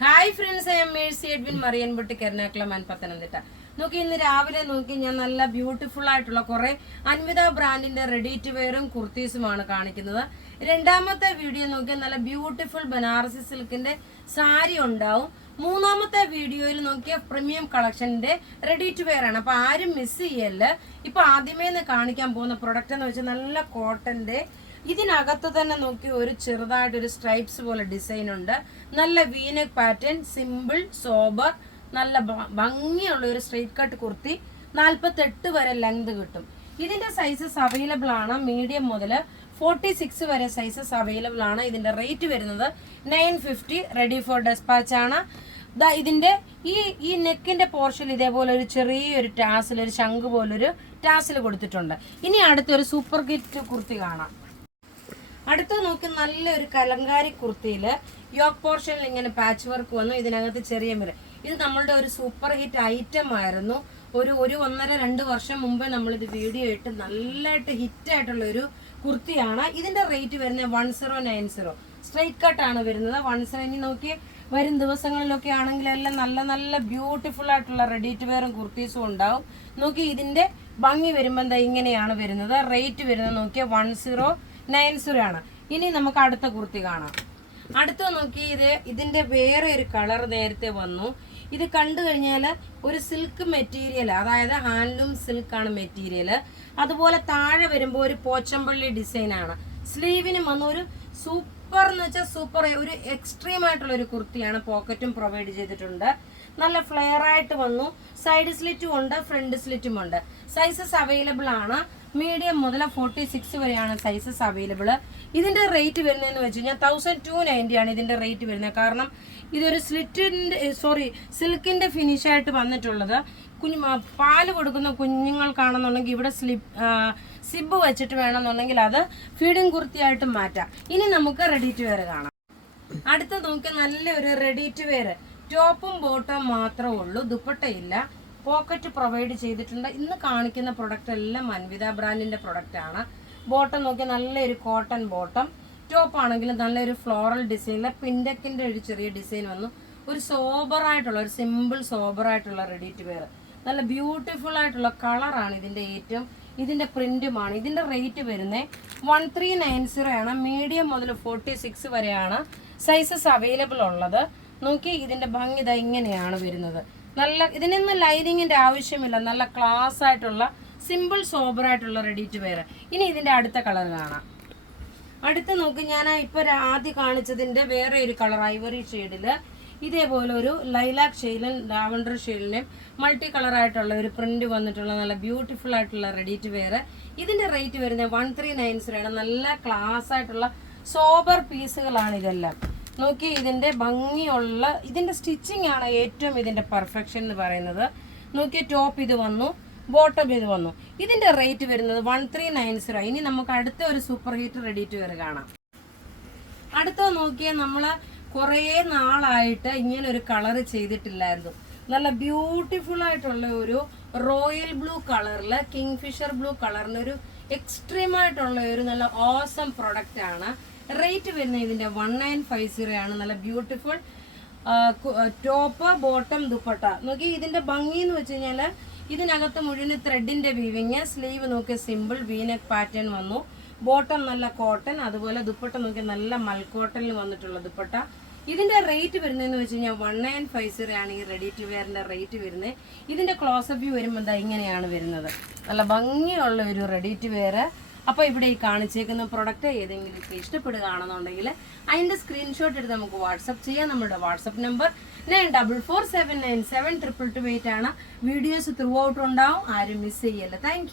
Hi friends, I'm Mercy Edwin Mariyanpotti Ernakulam and Pathanamthitta. നോക്കി ഇന്ന് രാവിലെ ഞാൻ നല്ല ബ്യൂട്ടിഫുൾ ആയിട്ടുള്ള കുറെ അൻവിത ബ്രാൻഡിന്റെ റെഡി ടു വെയറും കുർത്തീസുമാണ് കാണിക്കുന്നത്. രണ്ടാമത്തെ വീഡിയോ നോക്കിയാൽ നല്ല ബ്യൂട്ടിഫുൾ ബനാറസി സിൽക്കിന്റെ സാരി ഉണ്ടാവും. മൂന്നാമത്തെ വീഡിയോയിൽ നോക്കിയ പ്രീമിയം കളക്ഷന്റെ റെഡി ടു വെയർ ആണ്. അപ്പൊ ആരും മിസ് ചെയ്യല്ല. ഇപ്പൊ ആദ്യമേ കാണിക്കാൻ പോകുന്ന പ്രൊഡക്റ്റ് എന്ന് വെച്ചാൽ നല്ല കോട്ടന്റെ, ഇതിനകത്ത് തന്നെ നോക്കി ഒരു ചെറുതായിട്ട് ഒരു സ്ട്രൈപ്സ് പോലെ ഡിസൈൻ ഉണ്ട്. നല്ല വീനക് പാറ്റേൺ, സിമ്പിൾ സോബർ, നല്ല ഭംഗിയുള്ള ഒരു സ്ട്രെയിറ്റ് കട്ട് കുർത്തി. 48 വരെ ലെങ്ത് കിട്ടും. ഇതിന്റെ സൈസസ് അവൈലബിൾ ആണ്. മീഡിയം മുതൽ 46 വരെ സൈസസ് അവൈലബിൾ ആണ്. ഇതിന്റെ റേറ്റ് വരുന്നത് 950. റെഡി ഫോർ ഡെസ്പാച്ച് ആണ്. ഇതിന്റെ ഈ നെക്കിന്റെ പോർഷൻ ഇതേപോലെ ഒരു ചെറിയൊരു ടാസിൽ, ഒരു ശംഖ് പോലൊരു ടാസിൽ കൊടുത്തിട്ടുണ്ട്. ഇനി അടുത്തൊരു സൂപ്പർ ഹിറ്റ് കുർത്തി കാണാം. അടുത്ത നോക്കി നല്ലൊരു കലങ്കാരി കുർത്തിയില് യോക്ക് പോർഷനിൽ ഇങ്ങനെ പാച്ച് വർക്ക് വന്നു. ഇതിനകത്ത് ചെറിയ മിറ. ഇത് നമ്മളുടെ ഒരു സൂപ്പർ ഹിറ്റ് ഐറ്റം ആയിരുന്നു. ഒരു 1.5-2 വർഷം മുമ്പേ നമ്മളിത് വീഡിയോ ഇട്ട് നല്ലതായിട്ട് ഹിറ്റ് ആയിട്ടുള്ള ഒരു കുർത്തിയാണ്. ഇതിന്റെ റേറ്റ് വരുന്നത് 1090. സ്ട്രൈറ്റ് കട്ട് ആണ് വരുന്നത്. 10. ഇനി നോക്കി വരും ദിവസങ്ങളിലൊക്കെ ആണെങ്കിൽ എല്ലാം നല്ല നല്ല ബ്യൂട്ടിഫുൾ ആയിട്ടുള്ള റെഡി ടു വെയറും കുർത്തീസും ഉണ്ടാവും. നോക്കി ഇതിന്റെ ഭംഗി വരുമ്പോൾ എന്താ ഇങ്ങനെയാണ് വരുന്നത്. റേറ്റ് വരുന്നത് നോക്കിയാൽ 1090 ആണ്. ഇനി നമുക്ക് അടുത്ത കുർത്തി കാണാം. അടുത്ത നോക്കി ഇതിന്റെ വേറെ ഒരു കളർ നേരത്തെ വന്നു. ഇത് കണ്ടു കഴിഞ്ഞാൽ ഒരു സിൽക്ക് മെറ്റീരിയൽ, അതായത് ഹാൻഡ്ലൂം സിൽക്കാണ് മെറ്റീരിയൽ. അതുപോലെ താഴെ വരുമ്പോൾ ഒരു പോച്ചമ്പള്ളി ഡിസൈൻ ആണ്. സ്ലീവിന് വന്ന ഒരു സൂപ്പർ എന്ന് വെച്ചാൽ സൂപ്പർ ഒരു എക്സ്ട്രീം ആയിട്ടുള്ള ഒരു കുർത്തിയാണ്. പോക്കറ്റും പ്രൊവൈഡ് ചെയ്തിട്ടുണ്ട്. നല്ല ഫ്ലെയർ ആയിട്ട് വന്നു. സൈഡ് സ്ലിറ്റും ഉണ്ട്, ഫ്രണ്ട് സ്ലിറ്റും ഉണ്ട്. സൈസസ് അവൈലബിൾ ആണ്. മീഡിയം മുതൽ 46 വരെയാണ് സൈസസ് അവൈലബിൾ. ഇതിന്റെ റേറ്റ് വരുന്നതെന്ന് വെച്ച് കഴിഞ്ഞാൽ 1290 ആണ് ഇതിന്റെ റേറ്റ് വരുന്നത്. കാരണം ഇതൊരു സിൽക്കിന്റെ ഫിനിഷ് ആയിട്ട് വന്നിട്ടുള്ളത്. പാല് കൊടുക്കുന്ന കുഞ്ഞുങ്ങൾക്കാണെന്നുണ്ടെങ്കിൽ ഇവിടെ സിബ് വെച്ചിട്ട് വേണമെന്നുണ്ടെങ്കിൽ അത് ഫീഡിങ് കുർത്തിയായിട്ട് മാറ്റാം. ഇനി നമുക്ക് റെഡി ടു വെയർ കാണാം. അടുത്ത നോക്കി നല്ലൊരു റെഡി ടു വെയർ ടോപ്പും ബോട്ടവും മാത്രമേ ഉള്ളൂ. ദുപ്പട്ടയില്ല. പോക്കറ്റ് പ്രൊവൈഡ് ചെയ്തിട്ടുണ്ട്. ഇന്ന് കാണിക്കുന്ന പ്രൊഡക്റ്റ് എല്ലാം അൻവിത ബ്രാൻഡിന്റെ പ്രൊഡക്റ്റ് ആണ്. ബോട്ടം നോക്കി നല്ലൊരു കോട്ടൺ ബോട്ടം. ടോപ്പ് ആണെങ്കിൽ നല്ലൊരു ഫ്ലോറൽ ഡിസൈനിലെ പിൻഡക്കിന്റെ ഒരു ചെറിയ ഡിസൈൻ വന്നു. ഒരു സോബർ ആയിട്ടുള്ള, ഒരു സിമ്പിൾ സോബർ ആയിട്ടുള്ള റെഡി ടു വെയർ. നല്ല ബ്യൂട്ടിഫുൾ ആയിട്ടുള്ള കളറാണ് ഇതിന്റെ ഇതിന്റെ പ്രിന്റുമാണ്. ഇതിന്റെ റേറ്റ് വരുന്നത് 1390 ആണ്. മീഡിയം മുതൽ 46 വരെയാണ് സൈസസ് അവൈലബിൾ ഉള്ളത്. നോക്കി ഇതിന്റെ ഭംഗി ഇതാ ഇങ്ങനെയാണ് വരുന്നത്. നല്ല ഇതിനൊന്നും ലൈനിങ്ങിന്റെ ആവശ്യമില്ല. നല്ല ക്ലാസ് ആയിട്ടുള്ള സിമ്പിൾ സോബർ ആയിട്ടുള്ള റെഡി ടു വെയർ. ഇനി ഇതിന്റെ അടുത്ത കളർ കാണാം. അടുത്ത നോക്കി ഞാൻ ഇപ്പൊ ആദ്യം കാണിച്ചതിന്റെ വേറെ ഒരു കളർ ഐവറി ഷെയ്ഡില് ഇതേപോലെ ഒരു ലൈലാക് ഷെയ്ഡിലും ലാവണ്ടർ ഷെയ്ഡിലും മൾട്ടി കളർ ആയിട്ടുള്ള ഒരു പ്രിന്റ് വന്നിട്ടുള്ള നല്ല ബ്യൂട്ടിഫുൾ ആയിട്ടുള്ള റെഡി ടു വെയർ. ഇതിന്റെ റേറ്റ് വരുന്നത് 1390 ആണ്. നല്ല ക്ലാസ് ആയിട്ടുള്ള സോബർ പീസുകളാണ് ഇതെല്ലാം. നോക്കി ഇതിന്റെ ഭംഗിയുള്ള ഇതിന്റെ സ്റ്റിച്ചിങ് ആണ് ഏറ്റവും ഇതിന്റെ പെർഫെക്ഷൻ എന്ന് പറയുന്നത്. നോക്കി ടോപ്പ് ഇത് വന്നു, ബോട്ടം ഇത് വന്നു. ഇതിന്റെ റേറ്റ് വരുന്നത് 1390. ഇനി നമുക്ക് അടുത്ത ഒരു super hit ready to wear കാണാം. അടുത്ത നോക്കിയാൽ നമ്മള് കുറേ നാളായിട്ട് ഇങ്ങനെ ഒരു കളർ ചെയ്തിട്ടില്ലായിരുന്നു. നല്ല ബ്യൂട്ടിഫുൾ ആയിട്ടുള്ള ഒരു റോയൽ ബ്ലൂ കളറില്, കിങ് ഫിഷർ ബ്ലൂ കളറിന് ഒരു എക്സ്ട്രീം ആയിട്ടുള്ള ഒരു നല്ല ഓസം പ്രൊഡക്റ്റ് ആണ്. റേറ്റ് വരുന്നത് ഇതിന്റെ 1950 ആണ്. നല്ല ബ്യൂട്ടിഫുൾ ടോപ്പ്, ബോട്ടം, ദുപ്പട്ട. നോക്കി ഇതിന്റെ ഭംഗി എന്ന് വെച്ച് കഴിഞ്ഞാല് ഇതിനകത്ത് മുഴുവൻ ത്രെഡിന്റെ വീവിങ്. സ്ലീവ് നോക്കിയ സിമ്പിൾ വീനക് പാറ്റേൺ വന്നു. ബോട്ടം നല്ല കോട്ടൺ. അതുപോലെ ദുപ്പട്ട നോക്കിയ നല്ല മൽക്കോട്ടനിൽ വന്നിട്ടുള്ള ദുപ്പട്ട. ഇതിന്റെ റേറ്റ് വരുന്നതെന്ന് വെച്ച് കഴിഞ്ഞാൽ 1950 ആണ് ഈ റെഡി ടു വെയറിന്റെ റേറ്റ് വരുന്നത്. ഇതിന്റെ ക്ലോസപ്പ് വ്യൂ വരുമ്പോൾ എന്താ ഇങ്ങനെയാണ് വരുന്നത്. നല്ല ഭംഗിയുള്ള ഒരു റെഡി ടു വെയർ. അപ്പോൾ ഇവിടെ ഈ കാണിച്ചേക്കുന്ന പ്രൊഡക്റ്റ് ഏതെങ്കിലും ഇഷ്ടപ്പെടുകയാണെന്നുണ്ടെങ്കിൽ അതിൻ്റെ സ്ക്രീൻഷോട്ട് എടുത്ത് നമുക്ക് വാട്സപ്പ് ചെയ്യാം. നമ്മുടെ വാട്സപ്പ് നമ്പർ 9447972228 ആണ്. വീഡിയോസ് ത്രൂ ഔട്ട് ഉണ്ടാവും. ആരും മിസ് ചെയ്യല്ല. താങ്ക്